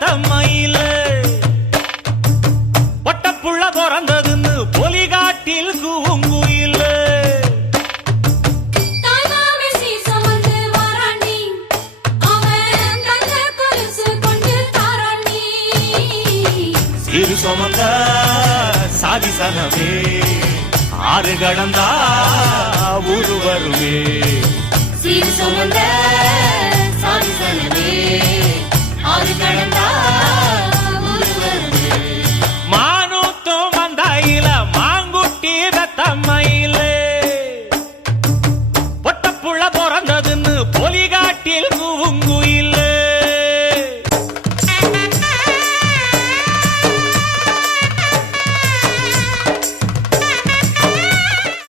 வளர்த்த மயில பொட்டப்புள்ள பிறந்ததுன்னு பொலிகாட்டில் கூங்குயில சிறு சுமந்த சாதிசனமே ஆறு கடந்தா ஊரு வருமே சீர் சுமந்த சாதிசனமே ஆறு கடந்தா